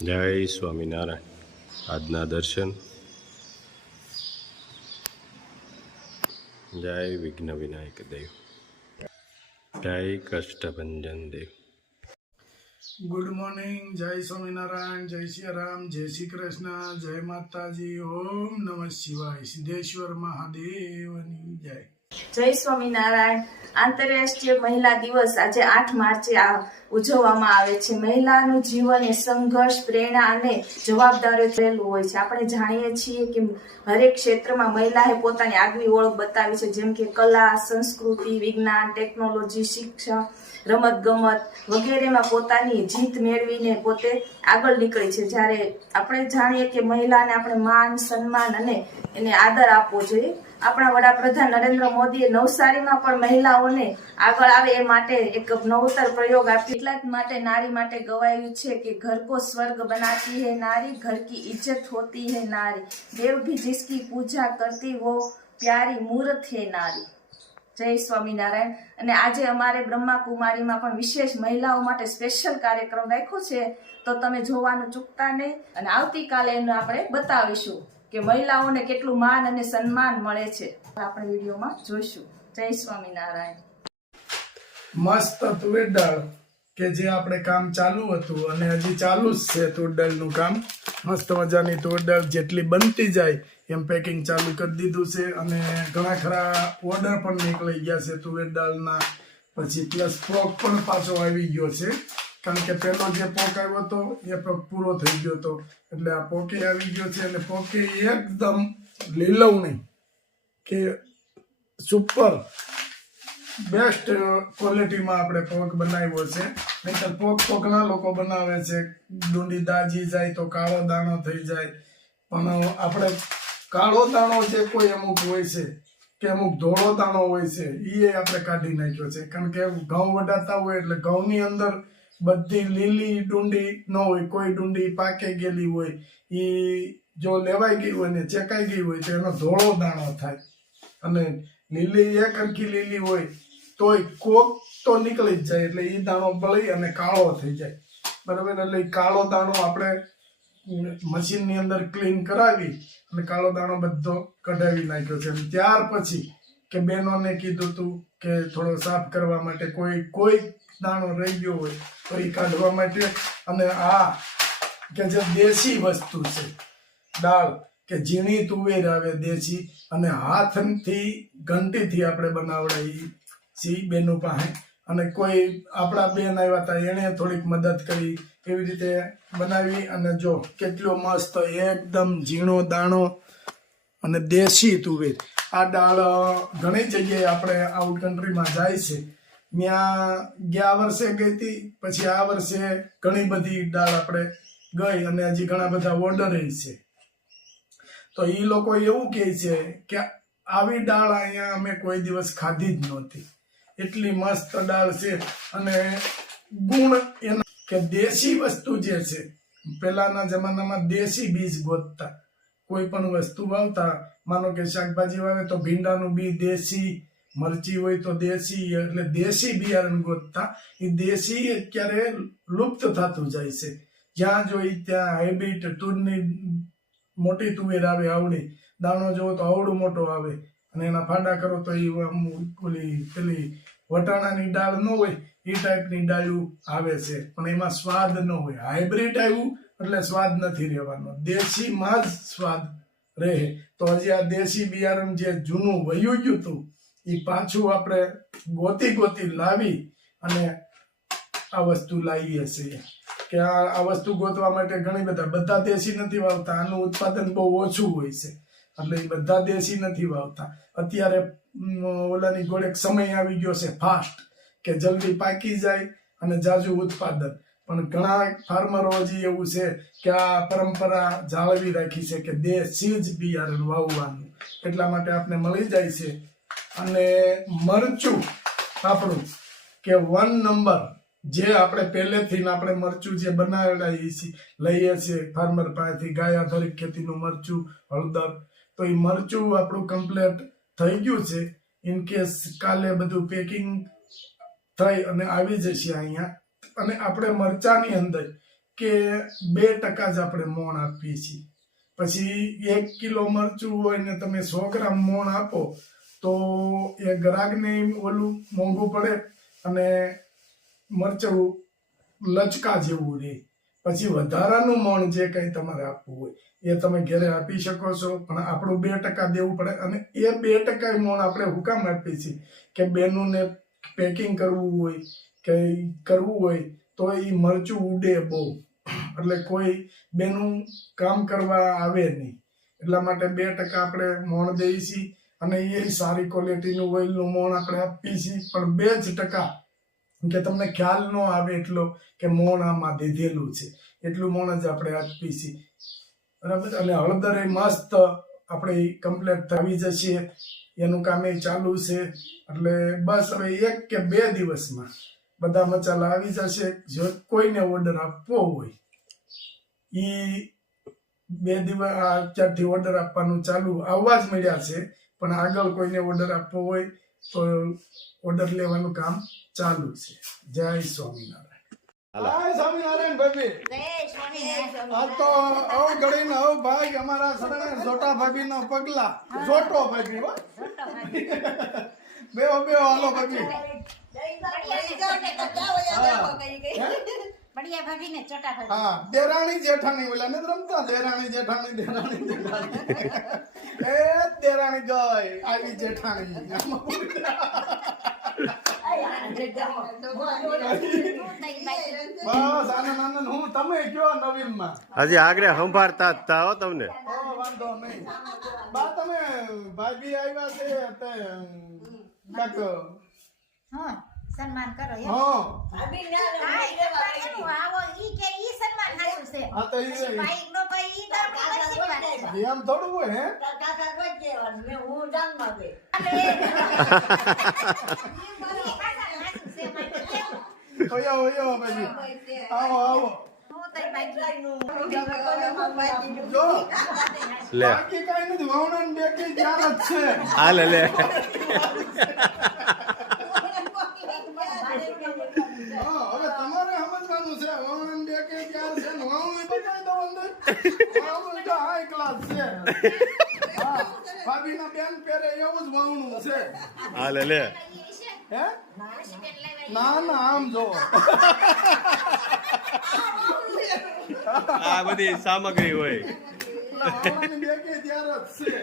જય સ્વામિનારાયણ. આજના દર્શન. જય વિઘ્ન વિનાયક દેવ. જય કષ્ટભંજન દેવ. Good morning. જય સ્વામિનારાયણ, જય શ્રી રામ, જય શ્રી કૃષ્ણ, જય માતાજી. ઓમ નમઃ શિવાય. સિદ્ધેશ્વર મહાદેવની જય. જય સ્વામિનારાયણ. આંતરરાષ્ટ્રીય મહિલા દિવસ આજે 8 માર્ચે ઉજવવામાં આવે છે. મહિલાનું જીવન એ સંઘર્ષ, પ્રેરણા અને જવાબદારીઓ થયેલું હોય છે. આપણે જાણીએ છીએ કે હરેક ક્ષેત્રમાં મહિલાએ પોતાની આગવી ઓળખ બતાવી છે, જેમ કે કલા, સંસ્કૃતિ, વિજ્ઞાન, ટેકનોલોજી, શિક્ષણ, રમત ગમત વગેરેમાં પોતાની જીત મેળવીને પોતે આગળ નીકળી છે. જ્યારે આપણે જાણીએ કે મહિલાને આપણે માન, સન્માન અને એને આદર આપવો જોઈએ. આપણા વડાપ્રધાન નરેન્દ્ર મોદીએ નવસારીમાં પણ મહિલાઓને આગળ આવે એ માટે એક નવતર પ્રયોગ આપ્યો. એટલા જ માટે નારી માટે ગવાયું છે કે ઘર કો સ્वर्ग बनाती है नारी, घर की इज्जत होती है नारी, देव भी जिसकी पूजा करती वो प्यारी मूर्त है नारी. જય સ્વામિનારાયણ. અને આજે અમારે બ્રહ્માકુમારીમાં પણ વિશેષ મહિલાઓ માટે સ્પેશિયલ કાર્યક્રમ રાખ્યો છે, તો તમે જોવાનું ચૂકતા નહીં. અને આવતીકાલે એનું આપણે બતાવીશું કે મહિલાઓને કેટલું માન અને સન્માન મળે છે. આપણે વિડીયોમાં જોઈશું. જય સ્વામિનારાયણ. મસ્ત તુવેર દાળ કે જે આપણે કામ ચાલુ હતું અને હજી ચાલુ જ છે તુવેર દાળનું કામ. મસ્ત મજાની તુવેર દાળ જેટલી બનતી જાય એમ પેકિંગ ચાલુ કરી દીધું છે. અને ઘણા ખરા ઓર્ડર પણ નીકળી ગયા છે તુવેર દાળના. પછી પ્લસ પોક પણ પાછો આવી ગયો છે, કારણ કે પેલો જે પોક આવ્યો હતો એ પોક પૂરો થઈ ગયો હતો, એટલે આ પોકે આવી ગયો છે. અને પોકે એકદમ લીલવણી કે સુપર બેસ્ટ ક્વોલિટીમાં આપણે પોક બનાવ્યો છે. નહીંતર પોક તો ઘણા લોકો બનાવે છે, ડુંડી દાજી જાય તો કાળો દાણો થઈ જાય, પણ આપણે કાળો દાણો જે કોઈ અમુક હોય છે કે અમુક ધોળો દાણો હોય છે એ આપણે કાઢી નાખ્યો છે. કારણ કે ઘઉં વડાતા હોય એટલે ઘઉંની અંદર બધી લીલી ડુંડી ન હોય, કોઈ ડુંડી પાકે ગયેલી હોય એ જો લેવાઈ ગઈ હોય ને ચેકાઈ ગઈ હોય તો એનો ધોળો દાણો થાય. અને લીલી એક હરખી લીલી હોય તોય કોક તો નીકળી જ જાય, એટલે એ દાણો બળી અને કાળો થઈ જાય. બરાબર, એટલે કાળો દાણો આપણે મશીનની અંદર ક્લીન કરાવી અને કાળો દાણો બધો કઢાવી નાખ્યો છે. ત્યાર પછી કે બહેનોને કીધું હતું કે થોડો સાફ કરવા માટે કોઈ દાણો રહી ગયો હોય તો એ કાઢવા માટે. અને આ કે જે દેશી વસ્તુ છે દાળ, કે ઝીણી તુવેર આવે દેશી, અને હાથથી ઘંટીથી આપણે બનાવડાવી છીએ બેનો પાસે. અને કોઈ આપણા બેન આવ્યા હતા એણે થોડીક મદદ કરી, એવી રીતે બનાવી. અને જો કેટલો મસ્ત એકદમ ઝીણો દાણો અને દેશી તુવેર. આ દાળ ઘણી જગ્યાએ આપણે આઉટ કન્ટ્રીમાં જાય છે, ત્યાં ગયા વર્ષે ગઈ હતી, પછી આ વર્ષે ઘણી બધી દાળ આપણે ગઈ અને હજી ઘણા બધા ઓર્ડર છે. તો એ લોકો એવું કહે છે કે આવી દાળ અહીંયા અમે કોઈ દિવસ ખાધી જ નહોતી, એટલી મસ્ત દાળ છે. અને ગુણ એના કે દેશી વસ્તુ જે છે, પહેલાના જમાનામાં દેશી બીજ ગોતતા. કોઈ પણ વસ્તુ વાવતા, માનો કે શાકભાજી વાવે તો ભીંડાનું બી દેશી, મરચી હોય તો દેશી, એટલે દેશી બિયારણ ગોતતા. એ દેશી અત્યારે લુપ્ત થતું જાય છે. જ્યાં જોઈ ત્યાં હાઇબ્રિડ તુરની મોટી તુવેર આવે આવડી, દાણો જોવો તો આવડો મોટો આવે, અને એના ફાડા કરો તો એ પેલી વટાણાની દાળ ન હોય એ ટાઈપની ડાળું આવે છે, પણ એમાં સ્વાદ ન હોય. હાઇબ્રિડ આવ્યું એટલે સ્વાદ નથી રહેવાનો, દેશીમાં જ સ્વાદ રહે. તો હજી આ દેશી બિયારણ જે જૂનું વયું ગયું હતું એ પાછું આપણે ગોતી લાવી અને આ વસ્તુ લાવીએ છીએ. કે આ વસ્તુ ગોતવા માટે ઘણી બધા દેશી નથી વાવતા. આનું ઉત્પાદન બહુ ઓછું હોય છે, એટલે એ બધા દેશી નથી વાવતા. અત્યારે ઓલાની ઘોડે સમય આવી ગયો છે ફાસ્ટ, કે જલ્દી પાકી જાય અને જાજુ ઉત્પાદન. પણ ઘણા ફાર્મરો હજી એવું છે કે આ પરંપરા જાળવી રાખી છે કે દેશી જ બિયારણ વાવવાનું, એટલા માટે આપણે મળી જાય છે. અને મરચું આપણું કે 1 નંબર, જે આપણે પહેલેથી આપણે મરચું જે બનાવેલા લઈએ છીએ ફાર્મર પાસેથી, ગાય આધારિત ખેતીનું મરચું, હળદર, તો એ મરચું આપણું કમ્પ્લીટ થઈ ગયું છે. ઇન કેસ કાલે બધું પેકિંગ થઈ અને આવી જશે અહીંયા. અને આપણે મરચાની અંદર કે 2% જ આપણે મોણ આપીએ છીએ. પછી 1 કિલો મરચું હોય ને તમે 100 ગ્રામ મોણ આપો તો એ ગ્રાહકને ઓલું મોંઘું પડે અને મરચું લચકા જેવું રહે. પછી વધારાનું મોણ જે કંઈ તમારે આપવું હોય એ તમે ઘરે આપી શકો છો, પણ આપણું 2% દેવું પડે. અને એ 2% મોણ આપણે હુકામ આપીએ છીએ કે બેનુંને પેકિંગ કરવું હોય કે કરવું હોય તો એ મરચું ઉડે બહુ, એટલે કોઈ બેનું કામ કરવા આવે નહીં. એટલા માટે 2% આપણે મોણ દઈએ છીએ અને એ સારી ક્વોલિટીનું ઓઇલનું મોણ આપણે આપીએ છીએ. પણ 2% કે તમને ખ્યાલ ન આવે એટલો કે મોણ આમાં દીધેલું છે એટલું મોણ જ આપણે આપીએ છીએ, બરાબર. અને હળદર એ મસ્ત આપણે કમ્પ્લીટ આવી જશે, એનું કામ એ ચાલુ છે. એટલે બસ હવે 1 કે 2 દિવસમાં બધા મસાલા આવી જશે. જો કોઈને ઓર્ડર આપવો હોય એ 2 દિવસ અત્યારથી ઓર્ડર આપવાનું ચાલુ આવવા જ મળ્યા છે, પણ આગળ કોઈને ઓર્ડર આપવો હોય તો ઓર્ડર લેવાનું કામ ચાલુ છે. જય સ્વામિનારાયણ. જય સ્વામિનારાયણ ભાભી. આ તો આવ ગળીને આવ ભાઈ અમારા સડને જોટા ભાભી નો પગલા જોટો ભાભી હો. બેહો હાલો ભાભી. બઢિયા ભાભી ને ચોટા ભાભી. હા, દેરાણી જેઠાણી ઓલા ને રમતા દેરાણી જેઠાણી એ દેરાણી ગઈ આવી જેઠાણી. બસ આનંદ હું તમે કયો નવીન માં હજી આગળ સંભાળતા જ તા હો તમને. વાંધો નહીં બા તમે ભાભી આવ્યા છે તે કાક હા સન્માન કરો એમ. હા આવો ઈ કે ઈ સન્માન હાચું છે. હા તો પછી ભાઈ નો ભાઈ ઈ તો આપણી વચ્ચેની વાત છે. એમ થોડું હોય હે. ઓયો ભાઈ આવો હું તારી બાઈક જો લે બાકી કઈ નથી. વાવણા ને બેકી ચાર જ છે. હાલે લે હા, હવે તમારે સમજવાનું છે. વાવણા ને બેકી ચાર છે ને વાવણું બતાવી દો અંદર. વાવણું તો હાઈ ક્લાસ છે. હા, ભાભીના બેન પહેરે એવું જ વાવણું છે. હાલે લે હે ના આમ જો આ બધી સામગ્રી હોય. વાવણાની બેકી ચાર જ છે.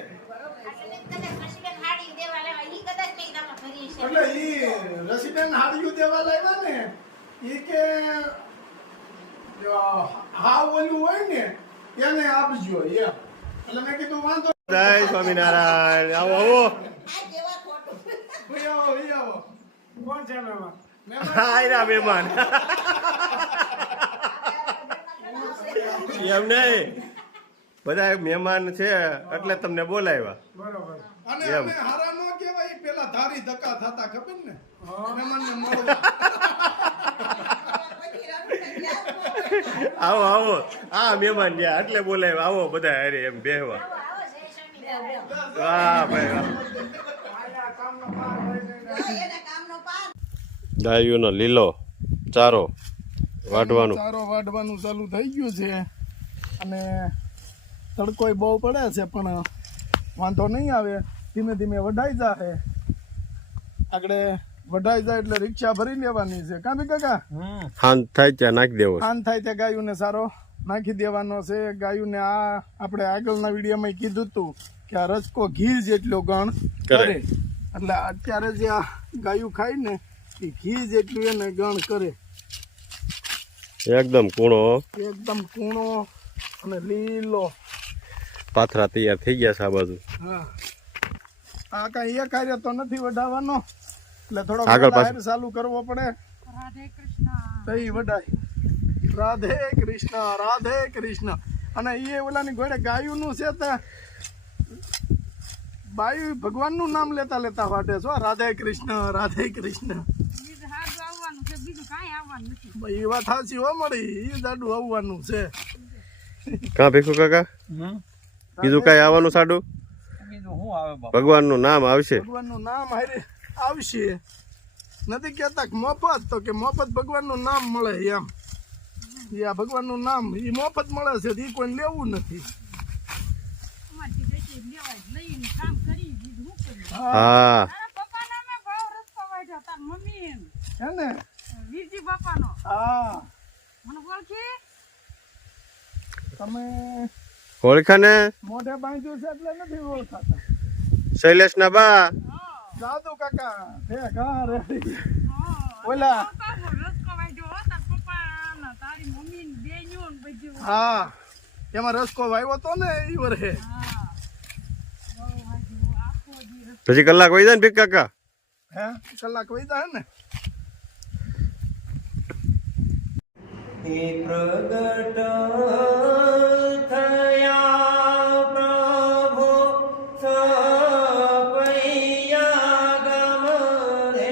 એટલે ઈ રસીબેન હાડિયું દેવા લાવ્યા ને ઈ કે હા ઓલું હોય ને એને આપજો એમ. એટલે મેં કીધું વાંધો જય સ્વામિનારાયણ. આવો આવો. આવો. કોણ છે મહેમાન? હાયરા મહેમાન. એમ નહીં, બધા મહેમાન છે એટલે તમને બોલાવ્યા. બરોબર. અને એમ. અમે હારા નો કહેવાય પેલા ધારી ધક્કા થતા ખબર ને મહેમાનને મળવા. આવો આવો. આ મહેમાન ગયા એટલે બોલાવ્યા. આવો બધા અરે એમ બેહવા. વાહ ભાઈ વાહ. ગાયોનો લીલો ચારો વાઢવાનું. ચારો વાઢવાનું ચાલુ થઈ ગયું છે અને તડકોય બહુ પડે છે, પણ વાંધો નહીં આવે. ધીમે ધીમે વઢાઈ જાય. આગળ વઢાઈ જાય એટલે રિક્ષા ભરી લેવાની છે. કાંભી કાકા હાન થાય ત્યાં નાખી દેવો. આન થાય ત્યાં ગાયુંને સારો નાખી દેવાનો છે. ગાયુંને આ આપણે આગળના વિડીયોમાં કીધું હતું કે આ રસકો ઘી જેટલો ગણ કરે. એટલે અત્યારે જે આ ગાયું ખાય ને એ ઘી જેટલું એને ગણ કરે. એકદમ કૂણો એકદમ કૂણો અને લીલો. પાથરા તૈયાર થઈ ગયા છે આ બાજુ. હા, આ કઈ એક કાર્ય તો નથી વઢાવવાનો એટલે થોડો આગળ બહાર ચાલુ કરવો પડે. તો ઈ વઢાય. રાધે કૃષ્ણ. અને એ ઓલાની ઘોડે ગાયું નું છે તે બાયુ ભગવાનનું નામ લેતા લેતા વાટે છો. રાધે કૃષ્ણ. એ વાત સાચી હો મળી. એ દાડું આવવાનું છે. કાં ભીખુ કાકા બીજું કઈ આવવાનું સાડું? ભગવાનનું નામ આવશે. ભગવાનનું નામ હારે આવશે. નથી કેતા મફત, તો કે મફત ભગવાનનું નામ મળે એમ. એ આ ભગવાનનું નામ એ મફત મળે છે એ કોઈ લેવું નથી. હા હે ને? હા તમે ઓળખા ને મોઢે બાંધ્યું છે એટલે નથી ઓળખાતા. શૈલેષ ના બા જાદુ કાકા હે ઘા રેડી ઓલા હા એમાં રસકો વાવ્યો તો ને એ વર્ષે. પછી કલાક વહી જાય ને ભીખ કાકા. હે કલાક વૈદા હે ને. પ્રગટ થયા પ્રભુ સપૈયા ગમ રે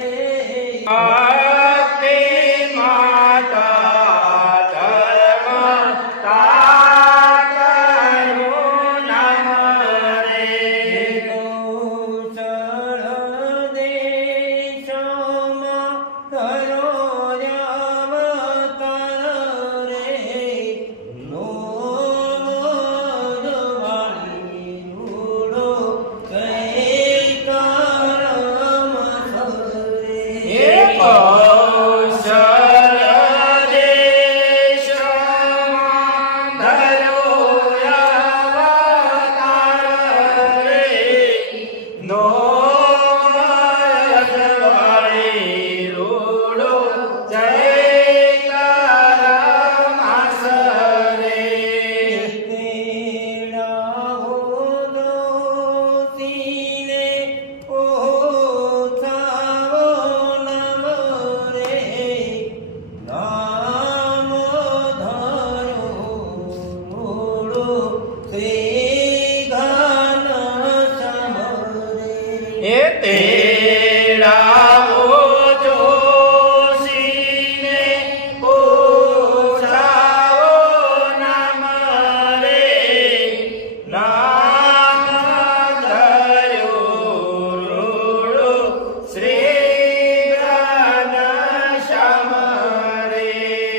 એ તે